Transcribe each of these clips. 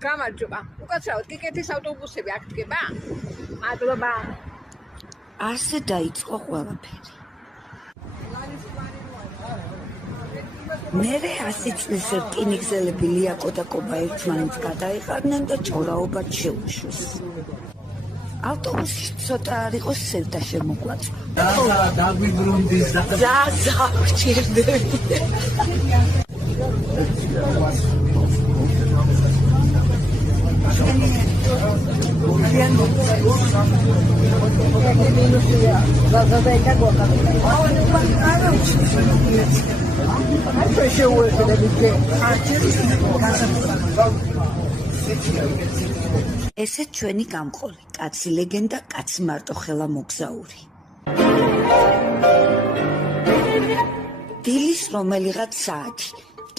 გამარჯობა. უკაცრავად კიკეთის ავტობუსები აქ დგება? მადლობა. ასე დაიწყო ყველაფერი. მერე 100 წლის რკინიგზელები ლიაკო და კობა ერთმანეთს გადაეყარნენ და ჭორაობად შეუშვეს. ავტობუსი ცოტა არ იყოს სევდა შემოგვაწვა. დაგვიბრუნდის ზა გჭირდები. ესე ჩვენი გამყოლი, კაცი ლეგენდა, კაცი მარტო ხელა მოგზაური. დილის რომელიღაც საათი,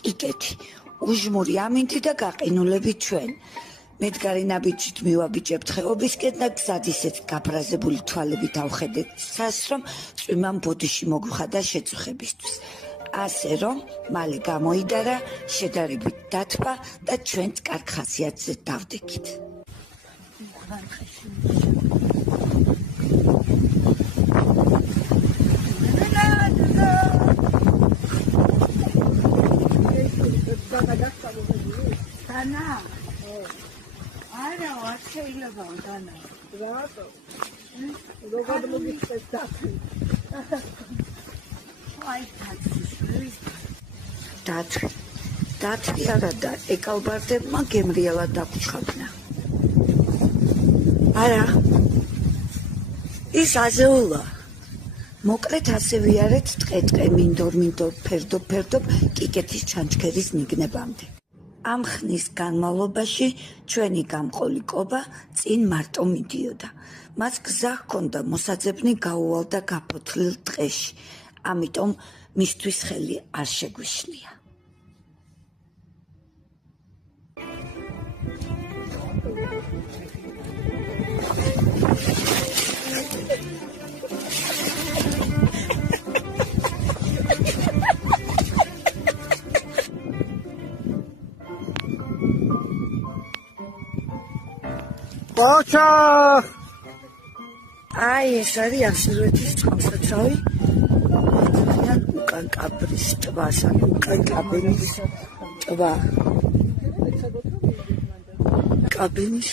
კიკეთი, უჟმური ამინდი და გაყინულები ჩვენ. მედგარი ნაბიჯით მივაბიჭებთ ხეობისკენ და გზად ისეთ გაფრაზებული თვალებით ავხედეთ ცას, რომ წვიმან ბოდიში მოგვხადა შეწუხებისთვის. ასე რომ, მალე გამოიდარა, შედარებით დათვა და ჩვენც კარგ ხასიათზე დავდექით. არა, არ შეიძლება დანა. რატო? როგორ მოგიწევს დათვი? აი, დათვი არა და ეკალბარდებმა გემრიელად დაგუჩხაბნა. არა, ის აზეულა. მოკლედ ასე ვიარეთ ტყე-ტყე, მინდორ-მინდორ, ფერდობ-ფერდობ, კიკეთის ჩანჩქერის ნიგნებამდე. ამ ხნის განმავლობაში ჩვენი გამყოლი კობა წინ მარტო მიდიოდა. მას გზა ჰქონდა მოსაძებნი გაუვალდა გაფოთლილ ტყეში. ამიტომ მისთვის ხელი არ შეგვიშლია. ბოჩა! აი, ეს არის ახსნეთის წყალსაცავი. უკან კაბრის ტბას, უკან კაბენის ტბა. კაბენის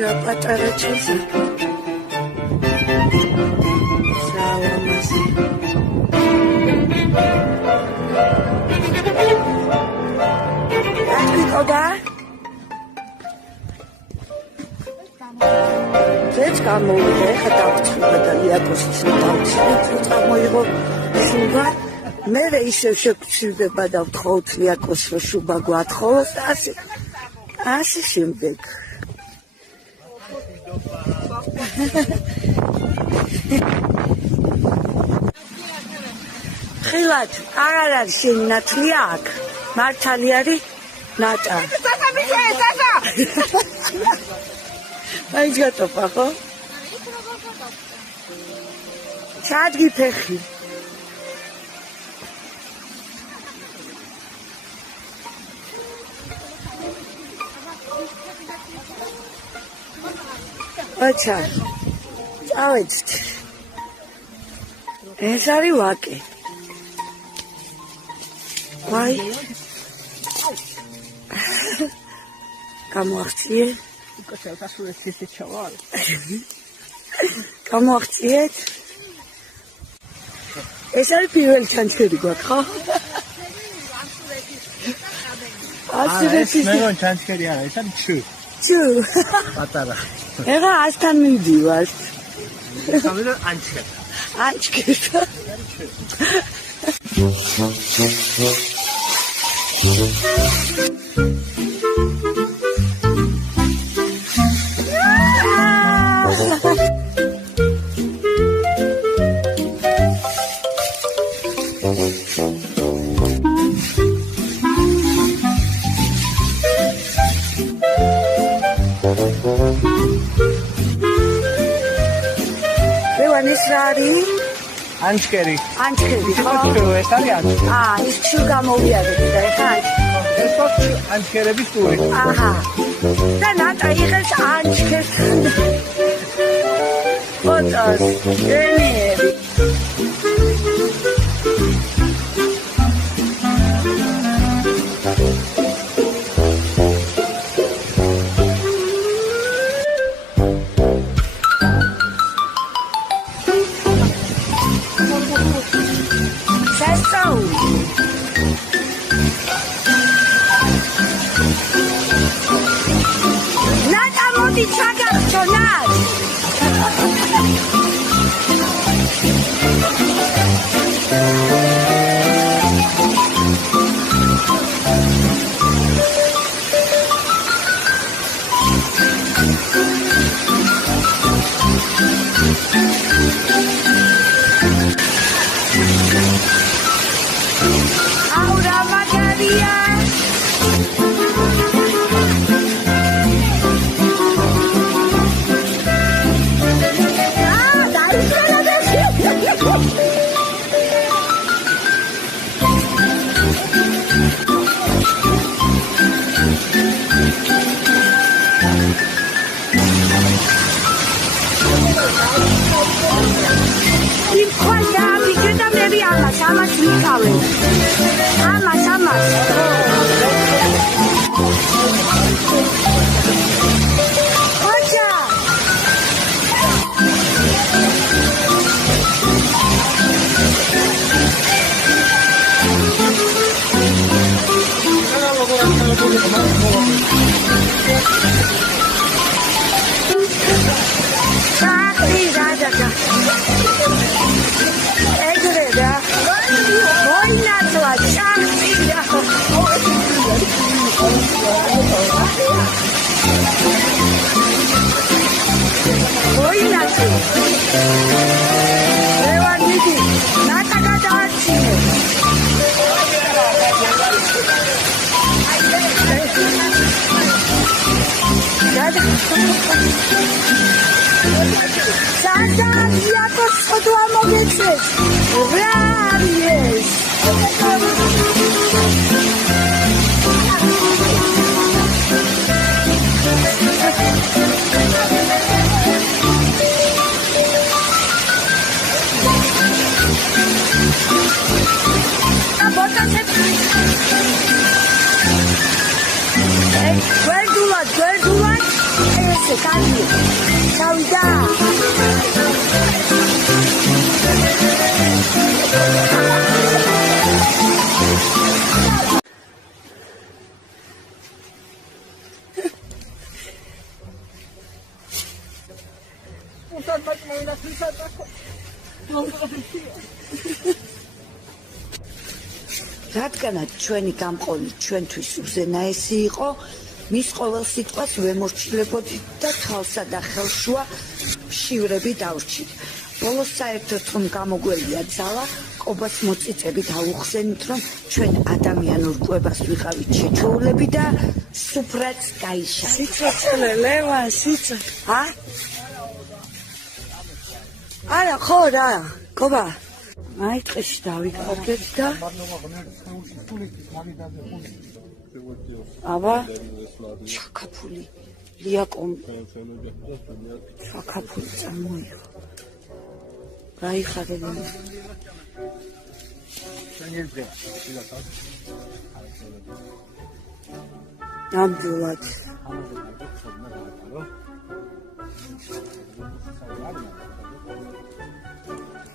რა პატარა ჩეზი. სალამასი. აკიკოდა? ეს გამოვიდა, ხა დავწუხდა და ლიაკოსის დავწუხდა, წამოიღო შუბა. მე ისევ შეგწირდება და ვთხოვთ ლიაკოს რომ შუბა გვათხოვოს და ასე შემდეგ. ხილად, არ არის შენი ნათლი აქ. მართალი არის ნატა. აი ჯატოფა ხო? ჩადგი ფეხი. აჩა. წავედით. ეს არის ვაკე. ვაი. გამოახციე. გამოახციეთ. ეს არის პირველი ჩანჩქერი გვაქვს, ხო? ასურეთის ჩანჩქერი არა, ეს არის ჩუ. პატარა. ეხლა ასთან მივდივარ. სამედა ანჩქერი. ანჩქერი. ანჩკერი. ანჩქები ხო? ეს არის ანჩკერი. ის ჩუ გამოვიარეთ და ეხლა ეს ანჩკერების ტური. აჰა. და ნატა იღებს ანჩქებს. ფოტოს, გენიერი. ნატა მოდი ჩაგაბჭო ნატ აურა მაგარია ამას ვიქავე. ამას. ოჩა. დადა. ეგრედა. მოინაცვლა ჩახტია. მოინაცვლა. ლევანდიდი, ნატა გადაარჩინე. Santiago sotto a mogezes. Ramies. Guardula. Esse caiu. Sauda. რადგანაც ჩვენი გამყოლი ჩვენთვის უზენაესი იყო, მის ყოველ სიტყვას ვემორჩილებოდით და თვალსა და ხელშუა შივრები დავრჩით. ბოლოს საერთოდ რომ გამოგველია ძალა, ყობას მოწიწებით აუხსენით, რომ ჩვენ ადამიანურ კვებას ვიყავით შეჩოულები და სუფრაც გაიშალეთ. სიცოცხლე, ლევან, სიცოცხლე. არა, ხო რა, ყობა. აი ტყეში დავიკარგეთ და აბა ჩაკაფული ლიაკომ ჩაკაფული წამოიღო გაიხარებინა ნამდვილად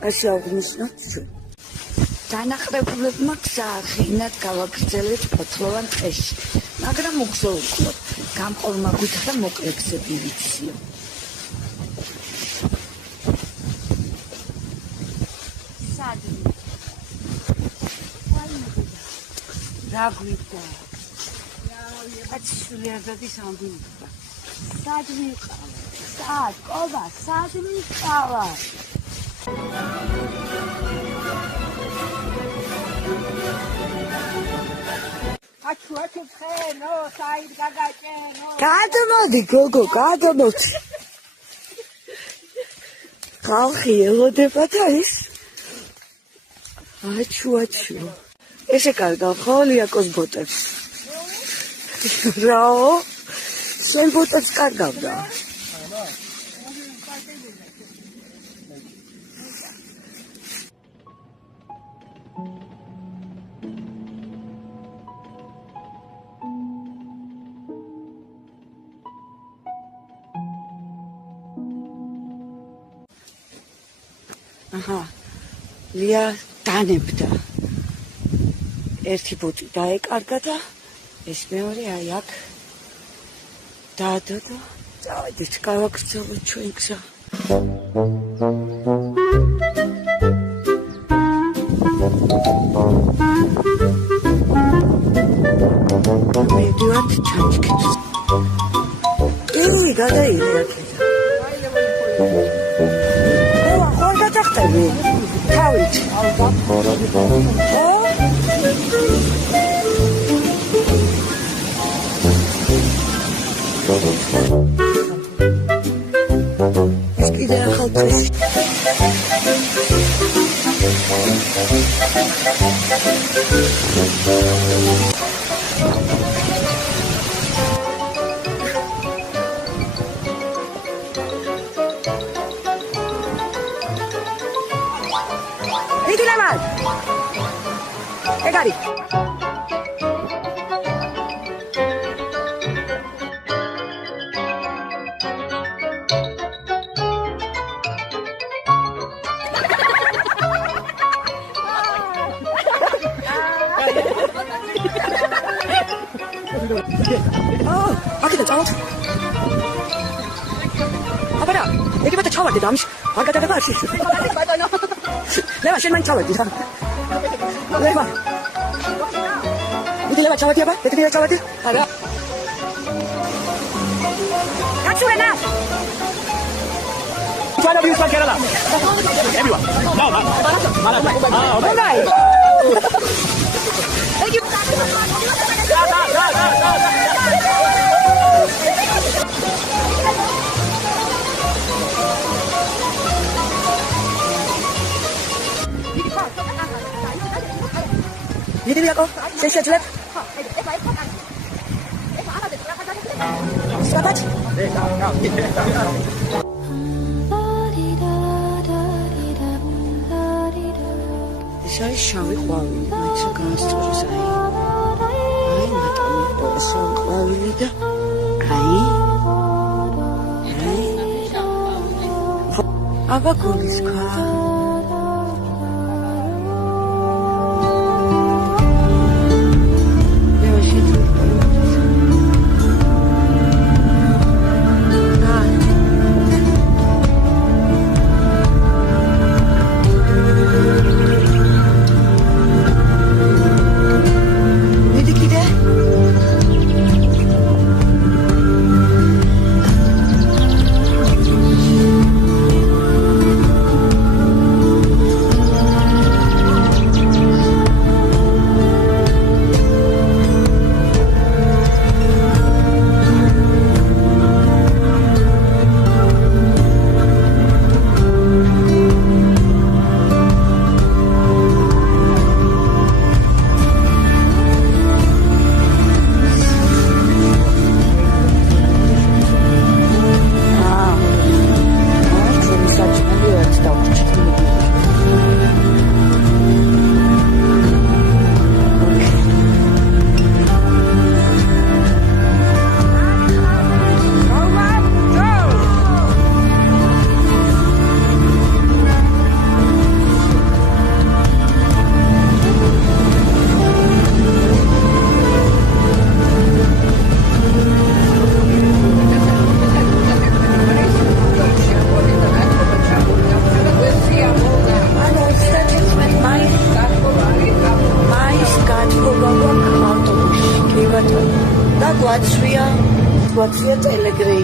ასე აღნიშნოთ ჩვენ დანახლებულებმა გზა ახინად გავაგრძელეთ ფოთლოვან ტყეში, მაგრამ უგზო-უგზო გამყოლმა გითხრა მოკლე გზები ვიციო. რა გვიდა? კაცი სულიაზადის ამბინდა. სად მიყავა? სად? ყობა, სად მიყავა? აჩუ ცხენო, საიდ გაგაჭენო. გადმოდი გოგო, გადმოდი. ხალხი ელოდება და ის აჩუ. ესე კარგავ ხო ლიაკოს ბოტებს? რაო? შენ ბოტებს კარგავდა? აჰა, ლია დანებდა. ერთი ბოტი დაეკარგა და ეს მეორე აი აქ დაადო და წავედით, გავაგრძელოთ ჩვენ გზა. მიდივართ ჩანჩქერს. გადაიღე აქედან. ხომ გადახტები? თავით. ეს კიდე ახალ წესი. Egari. აქედან წავალთ. აბარა, იგი ბატა ჩავარდი და ამის არ გადაგება არში. ბატონო. ლევა შენ მაინც ჩავარდი რა. ლევა. იგი ლევა ჩავარდი აბა? ეგ ლევა ჩავარდი? არა. გაჩვენა. Try to use my Kerala. Everyone. No, Malay. Thank you. Ini dia kau. Saya jelek. Selamat. Saya şavi ყვავილი, მაინც განსწორეს აი. აი მატონი პოსო ყვავილი და აი. აბა გულის ქვა. What's your telegram?